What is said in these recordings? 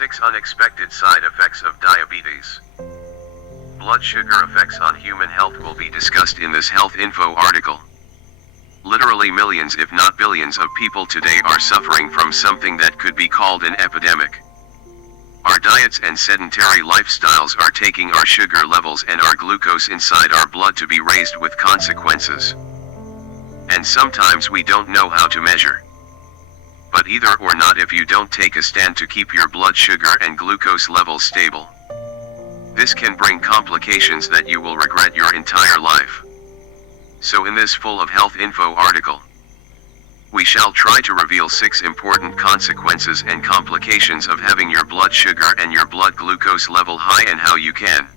6 Unexpected Side Effects of Diabetes. Blood sugar effects on human health will be discussed in this Health Info article. Literally millions if not billions of people today are suffering from something that could be called an epidemic. Our diets and sedentary lifestyles are taking our sugar levels and our glucose inside our blood to be raised with consequences. And sometimes we don't know how to measure. But either or not, if you don't take a stand to keep your blood sugar and glucose levels stable, this can bring complications that you will regret your entire life. So in this full of health info article, we shall try to reveal 6 important consequences and complications of having your blood sugar and your blood glucose level high and how you can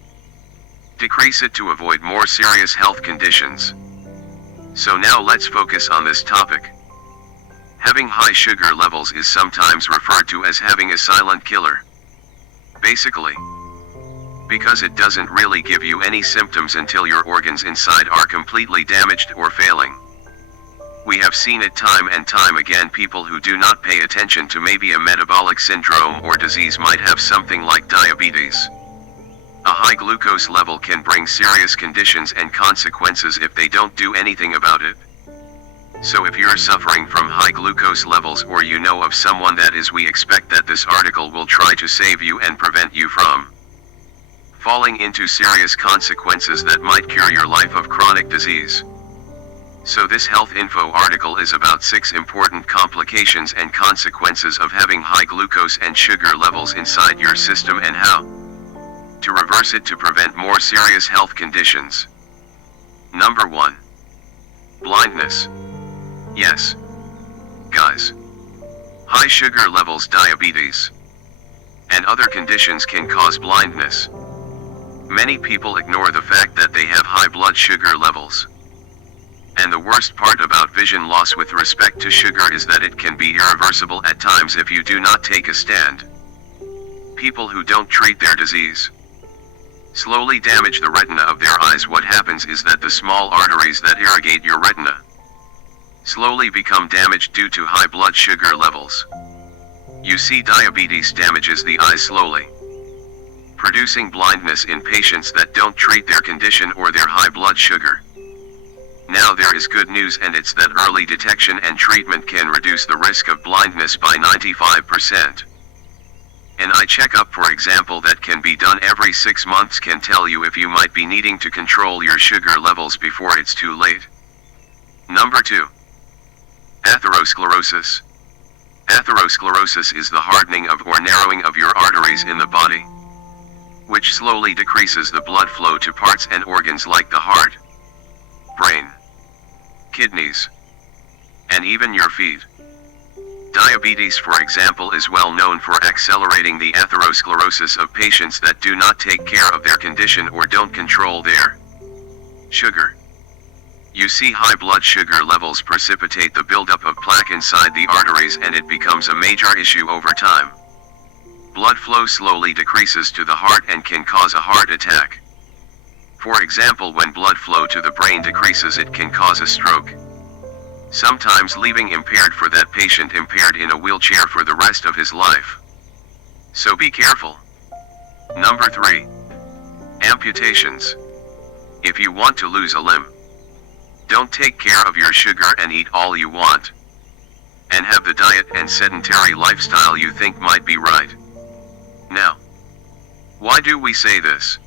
decrease it to avoid more serious health conditions. So now let's focus on this topic. Having high sugar levels is sometimes referred to as having a silent killer. Basically, because it doesn't really give you any symptoms until your organs inside are completely damaged or failing. We have seen it time and time again. People who do not pay attention to maybe a metabolic syndrome or disease might have something like diabetes. A high glucose level can bring serious conditions and consequences if they don't do anything about it. So if you're suffering from high glucose levels or you know of someone that is, we expect that this article will try to save you and prevent you from falling into serious consequences that might cure your life of chronic disease. So this health info article is about 6 important complications and consequences of having high glucose and sugar levels inside your system and how to reverse it to prevent more serious health conditions. Number 1. Blindness. Yes, guys. High sugar levels, diabetes, and other conditions can cause blindness. Many people ignore the fact that they have high blood sugar levels. And the worst part about vision loss with respect to sugar is that it can be irreversible at times if you do not take a stand. People who don't treat their disease slowly damage the retina of their eyes. What happens is that the small arteries that irrigate your retina slowly become damaged due to high blood sugar levels. You see, diabetes damages the eyes slowly, producing blindness in patients that don't treat their condition or their high blood sugar. Now there is good news, and it's that early detection and treatment can reduce the risk of blindness by 95%. An eye checkup, for example, that can be done every 6 months can tell you if you might be needing to control your sugar levels before it's too late. Number 2. Atherosclerosis. Atherosclerosis is the hardening of or narrowing of your arteries in the body, which slowly decreases the blood flow to parts and organs like the heart, brain, kidneys, and even your feet. Diabetes, for example, is well known for accelerating the atherosclerosis of patients that do not take care of their condition or don't control their sugar. You see, high blood sugar levels precipitate the buildup of plaque inside the arteries, and it becomes a major issue over time. Blood flow slowly decreases to the heart and can cause a heart attack. For example, when blood flow to the brain decreases, it can cause a stroke, sometimes leaving impaired for that patient impaired in a wheelchair for the rest of his life. So be careful. Number 3. Amputations. If you want to lose a limb, don't take care of your sugar and eat all you want, and have the diet and sedentary lifestyle you think might be right. Now, why do we say this?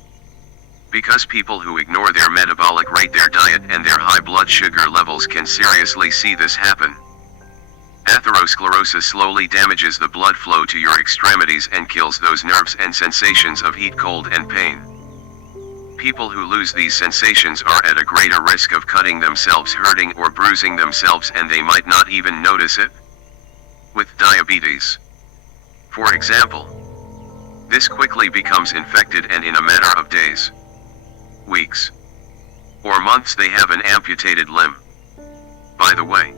Because people who ignore their metabolic rate, their diet, and their high blood sugar levels can seriously see this happen. Atherosclerosis slowly damages the blood flow to your extremities and kills those nerves and sensations of heat, cold, and pain. People who lose these sensations are at a greater risk of cutting themselves, hurting, or bruising themselves, and they might not even notice it. With diabetes, for example, this quickly becomes infected, and in a matter of days, weeks, or months they have an amputated limb. By the way,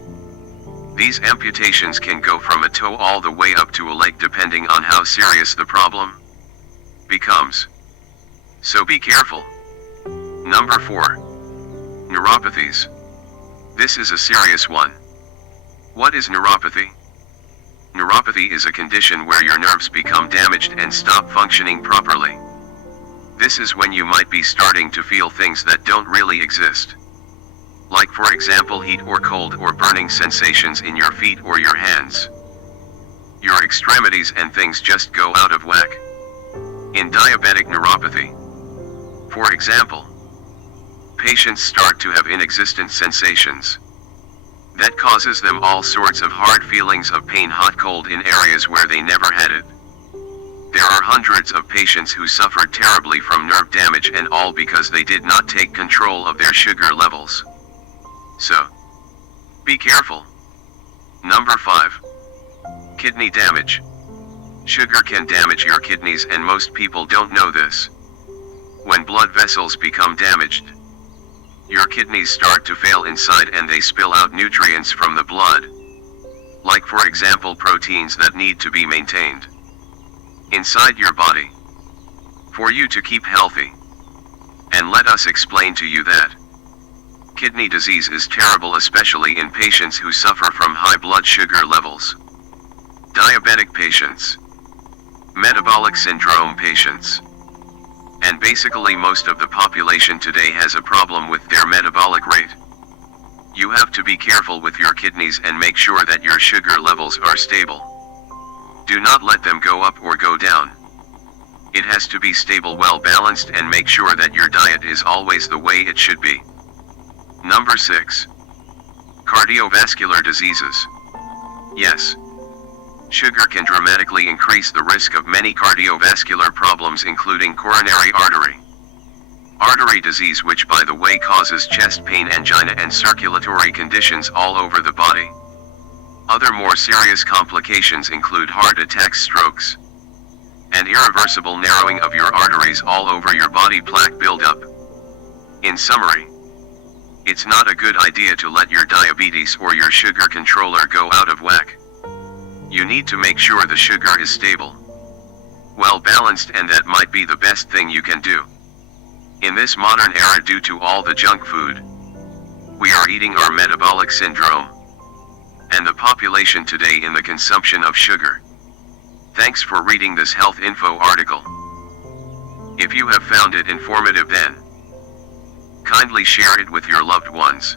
these amputations can go from a toe all the way up to a leg depending on how serious the problem becomes. So be careful. Number 4. Neuropathies. This is a serious one. What is neuropathy? neuropathy is a condition where your nerves become damaged and stop functioning properly. This is when you might be starting to feel things that don't really exist. Like for example heat or cold or burning sensations in your feet or your hands. Your extremities and things just go out of whack. In diabetic neuropathy, for example, patients start to have inexistent sensations. That causes them all sorts of hard feelings of pain, hot, cold in areas where they never had it. There are hundreds of patients who suffered terribly from nerve damage, and all because they did not take control of their sugar levels. So, be careful. Number 5. Kidney damage. Sugar can damage your kidneys, and most people don't know this. When blood vessels become damaged, your kidneys start to fail inside and they spill out nutrients from the blood. Like for example proteins that need to be maintained inside your body for you to keep healthy. And let us explain to you that kidney disease is terrible, especially in patients who suffer from high blood sugar levels. Diabetic patients, metabolic syndrome patients, and basically most of the population today has a problem with their metabolic rate. You have to be careful with your kidneys and make sure that your sugar levels are stable. Do not let them go up or go down. It has to be stable, well balanced, and make sure that your diet is always the way it should be. Number 6. Cardiovascular diseases. Yes. Sugar can dramatically increase the risk of many cardiovascular problems, including coronary artery disease, which by the way causes chest pain, angina, and circulatory conditions all over the body. Other more serious complications include heart attacks, strokes, and irreversible narrowing of your arteries all over your body, plaque buildup. In summary, it's not a good idea to let your diabetes or your sugar controller go out of whack. You need to make sure the sugar is stable, well balanced, and that might be the best thing you can do. In this modern era, due to all the junk food we are eating, our metabolic syndrome, and the population today in the consumption of sugar. Thanks for reading this health info article. If you have found it informative, then kindly share it with your loved ones.